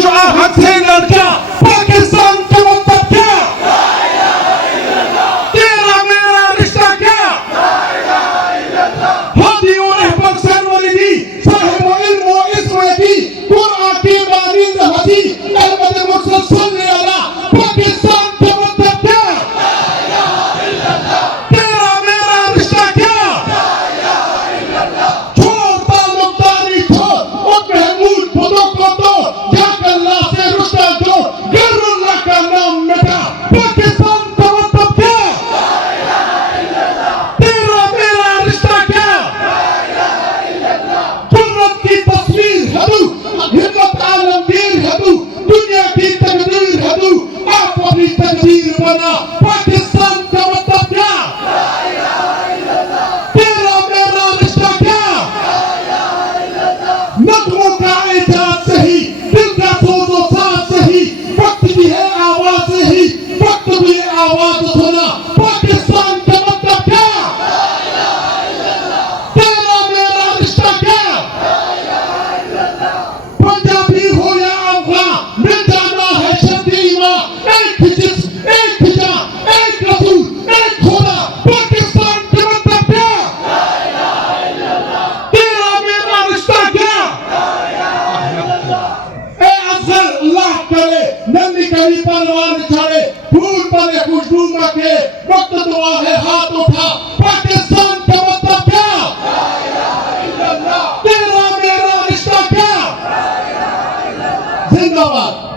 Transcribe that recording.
शुआ हद से लड़का पाकिस्तान का मतलब क्या? तेरा मेरा रिश्ता क्या? हादी और अहमद सरवरी साहिब इल्म व इस्म की कुरान की मानिंद हदी अहमद मुर्सद सल्ले अला पाकिस्तान का मतलब क्या? तेरा मेरा रिश्ता क्या? छोड़ ताल्लुकदारी छोड़ और महमूद खुदों को दो जाकर अल्लाह से रिश्ता जो गैरुल्लाह का नाम मिटा पाकिस्तान का मतलब क्या? तेरा मेरा रिश्ता क्या? कुर्रत की तस्वीर है तू, हिम्मत आलमगीर है तू, दुनिया की तकदीर है तू, आप अपनी तकदीर बना पाकिस्तान का मतलब क्या? तेरा मेरा रिश्ता क्या? नगमों का एजाज सही, दिल का सोजो साज सही, वक्त भी है आवाज सही, वक्त भी है आवाज सुना पाकिस्तान का मतलब क्या? तेरा मेरा रिश्ता क्या? पंजाबी हो या अफगान मिल जाना है शर्ती माँ, एक जिस्म एक फिजा एक रसूल एक खुदा पाकिस्तान का मतलब क्या? तेरा मेरा रिश्ता क्या? ए अफजल अल्लाह करे नंदी कली परवान छाड़े फूल पर खुशबू मके वक्त दुआ है हाथ उठा पाकिस्तान का मतलब क्या? तेरा मेरा रिश्ता क्या? जिंदाबाद।